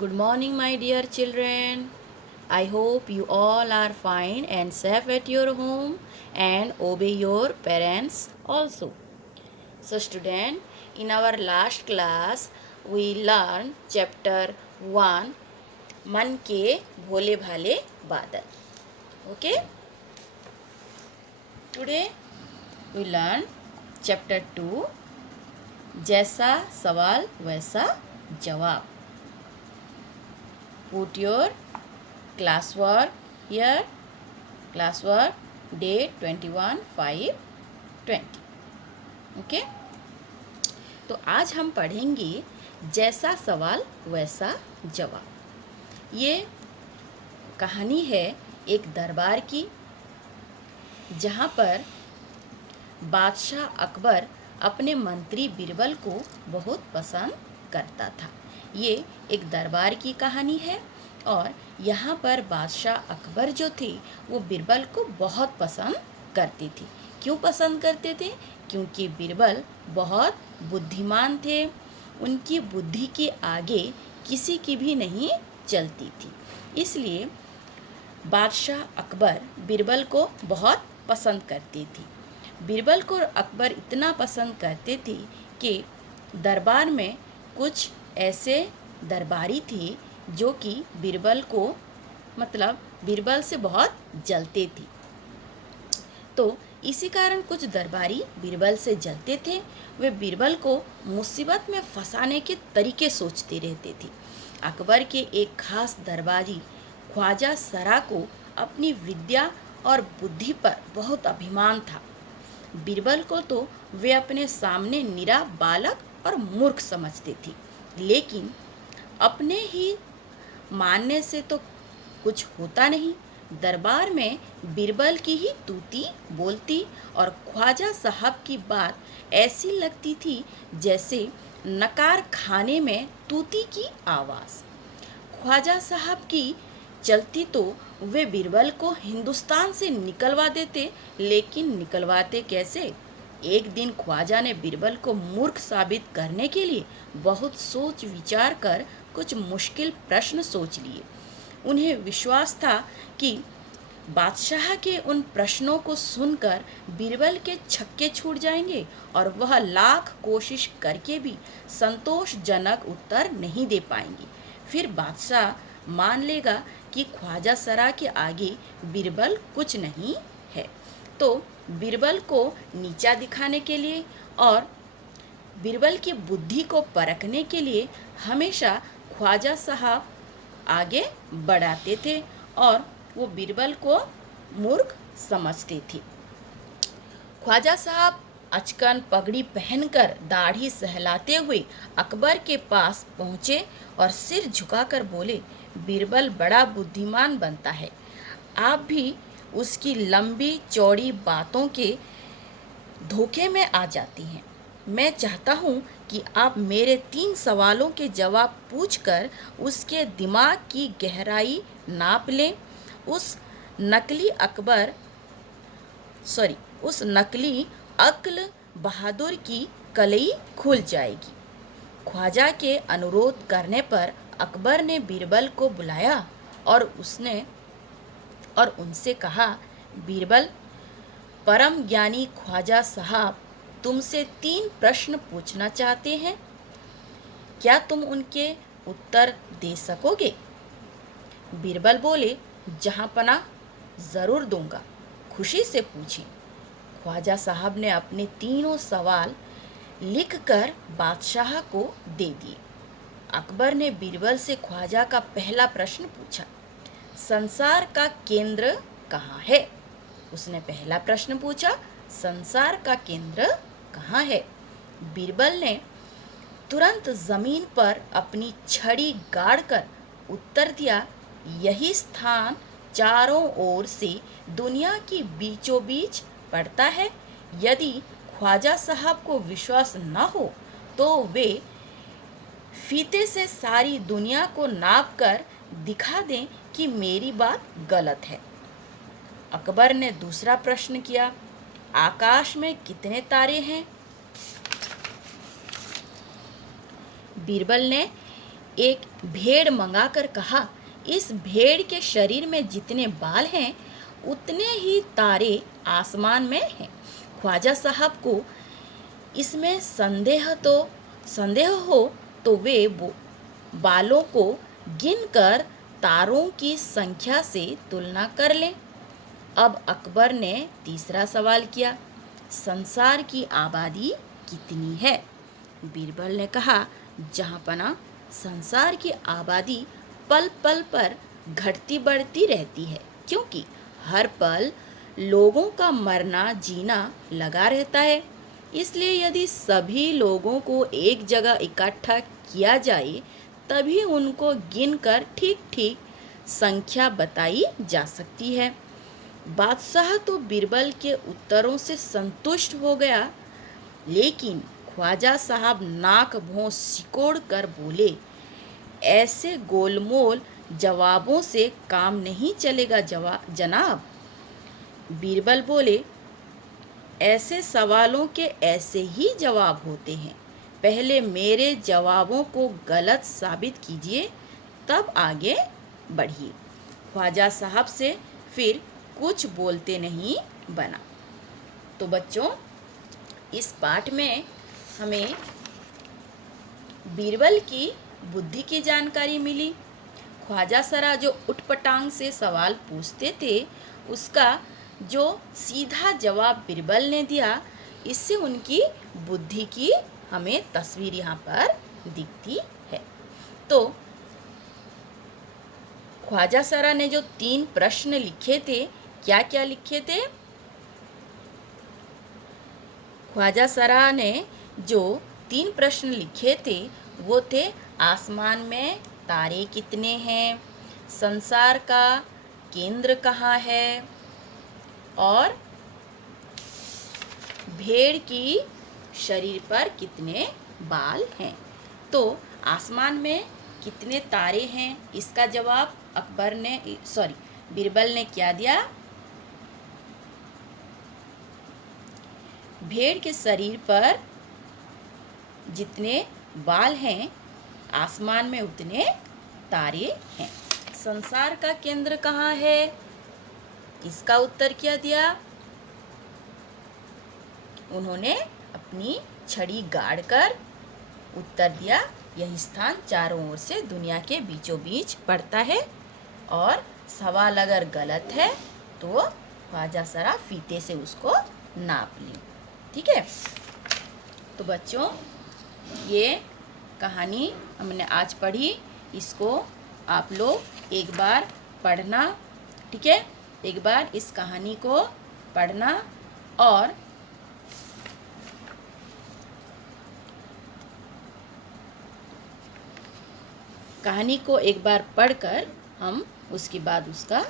Good morning, my dear children. I hope you all are fine and safe at your home and obey your parents also. So, student, in our last class, we learned chapter 1 मन के भोले भाले बादल. Okay? Today we learn chapter 2 जैसा सवाल वैसा जवाब. Put your classwork here. Classwork date 21/5/20. Okay. तो आज हम पढ़ेंगे जैसा सवाल वैसा जवाब. ये कहानी है एक दरबार की जहाँ पर बादशाह अकबर अपने मंत्री बीरबल को बहुत पसंद करता था. ये एक दरबार की कहानी है और यहाँ पर बादशाह अकबर जो थे वो बीरबल को बहुत पसंद करते थे. क्यों पसंद करते थे? क्योंकि बीरबल बहुत बुद्धिमान थे. उनकी बुद्धि के आगे किसी की भी नहीं चलती थी. इसलिए बादशाह अकबर बीरबल को बहुत पसंद करते थे. बीरबल को अकबर इतना पसंद करते थे कि दरबार में कुछ ऐसे दरबारी थे जो कि बीरबल को बीरबल से बहुत जलते थे. तो इसी कारण कुछ दरबारी बीरबल से जलते थे. वे बीरबल को मुसीबत में फंसाने के तरीके सोचते रहते थे. अकबर के एक खास दरबारी ख्वाजा सरा को अपनी विद्या और बुद्धि पर बहुत अभिमान था. बीरबल को तो वे अपने सामने निरा बालक और मूर्ख समझते थे. लेकिन अपने ही मानने से तो कुछ होता नहीं. दरबार में बीरबल की ही तूती बोलती और ख्वाजा साहब की बात ऐसी लगती थी जैसे नकार खाने में तूती की आवाज़. ख्वाजा साहब की चलती तो वे बीरबल को हिंदुस्तान से निकलवा देते. लेकिन निकलवाते कैसे? एक दिन ख्वाजा ने बीरबल को मूर्ख साबित करने के लिए बहुत सोच विचार कर कुछ मुश्किल प्रश्न सोच लिए. उन्हें विश्वास था कि बादशाह के उन प्रश्नों को सुनकर बीरबल के छक्के छूट जाएंगे और वह लाख कोशिश करके भी संतोषजनक उत्तर नहीं दे पाएंगे. फिर बादशाह मान लेगा कि ख्वाजा सरा के आगे बीरबल कुछ नहीं है. तो बीरबल को नीचा दिखाने के लिए और बीरबल की बुद्धि को परखने के लिए हमेशा ख्वाजा साहब आगे बढ़ाते थे और वो बीरबल को मूर्ख समझते थे. ख्वाजा साहब अचकन पगड़ी पहनकर दाढ़ी सहलाते हुए अकबर के पास पहुँचे और सिर झुकाकर बोले, बीरबल बड़ा बुद्धिमान बनता है. आप भी उसकी लंबी चौड़ी बातों के धोखे में आ जाती हैं. मैं चाहता हूँ कि आप मेरे 3 सवालों के जवाब पूछकर उसके दिमाग की गहराई नाप लें. उस नकली अक्ल बहादुर की कलई खुल जाएगी. ख्वाजा के अनुरोध करने पर अकबर ने बीरबल को बुलाया और उनसे कहा, बीरबल, परम ज्ञानी ख्वाजा साहब तुमसे 3 प्रश्न पूछना चाहते हैं. क्या तुम उनके उत्तर दे सकोगे? बीरबल बोले, जहाँपनाह, ज़रूर दूंगा. खुशी से पूछें. ख्वाजा साहब ने अपने तीनों सवाल लिखकर बादशाह को दे दिए. अकबर ने बीरबल से ख्वाजा का पहला प्रश्न पूछा, संसार का केंद्र कहाँ है? उसने पहला प्रश्न पूछा, संसार का केंद्र कहाँ है? बीरबल ने तुरंत जमीन पर अपनी छड़ी गाड़कर उत्तर दिया, यही स्थान चारों ओर से दुनिया की बीचों बीच पड़ता है. यदि ख्वाजा साहब को विश्वास न हो तो वे फीते से सारी दुनिया को नाप कर दिखा दें कि मेरी बात गलत है. अकबर ने दूसरा प्रश्न किया, आकाश में कितने तारे हैं? बीरबल ने एक भेड़ मंगाकर कहा, इस भेड़ के शरीर में जितने बाल हैं उतने ही तारे आसमान में हैं। ख्वाजा साहब को इसमें संदेह हो तो वे बालों को गिनकर तारों की संख्या से तुलना कर लें। अब अकबर ने तीसरा सवाल किया, संसार की आबादी कितनी है? बीरबल ने कहा, जहाँपना संसार की आबादी पल पल पर घटती बढ़ती रहती है, क्योंकि हर पल लोगों का मरना जीना लगा रहता है। इसलिए यदि सभी लोगों को एक जगह इकट्ठा किया जाए तभी उनको गिनकर ठीक ठीक संख्या बताई जा सकती है। बादशाह तो बीरबल के उत्तरों से संतुष्ट हो गया, लेकिन ख्वाजा साहब नाक भौं सिकोड़ कर बोले, ऐसे गोलमोल जवाबों से काम नहीं चलेगा जनाब। बीरबल बोले, ऐसे सवालों के ऐसे ही जवाब होते हैं। पहले मेरे जवाबों को गलत साबित कीजिए, तब आगे बढ़िए। ख्वाजा साहब से फिर कुछ बोलते नहीं बना। तो बच्चों, इस पाठ में हमें बीरबल की बुद्धि की जानकारी मिली। ख्वाजा सरा जो उटपटांग से सवाल पूछते थे, उसका जो सीधा जवाब बीरबल ने दिया, इससे उनकी बुद्धि की हमें तस्वीर यहाँ पर दिखती है। तो ख्वाजा सरा ने जो 3 प्रश्न लिखे थे, क्या क्या लिखे थे? ख्वाजा सरा ने जो 3 प्रश्न लिखे थे वो थे, आसमान में तारे कितने हैं, संसार का केंद्र कहाँ है, और भेड़ की शरीर पर कितने बाल हैं। तो आसमान में कितने तारे हैं, इसका जवाब बीरबल ने क्या दिया? भेड़ के शरीर पर जितने बाल हैं आसमान में उतने तारे हैं। संसार का केंद्र कहाँ है, इसका उत्तर क्या दिया? उन्होंने अपनी छड़ी गाड़कर उत्तर दिया, यह स्थान चारों ओर से दुनिया के बीचों बीच पड़ता है, और सवाल अगर गलत है तो ख्वाजा सरा फीते से उसको नाप लें। ठीक है। तो बच्चों, ये कहानी हमने आज पढ़ी, इसको आप लोग एक बार पढ़ना। ठीक है, एक बार इस कहानी को पढ़ना, और कहानी को एक बार पढ़कर हम उसके बाद उसका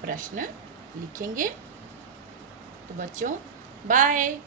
प्रश्न लिखेंगे। तो बच्चों, बाय।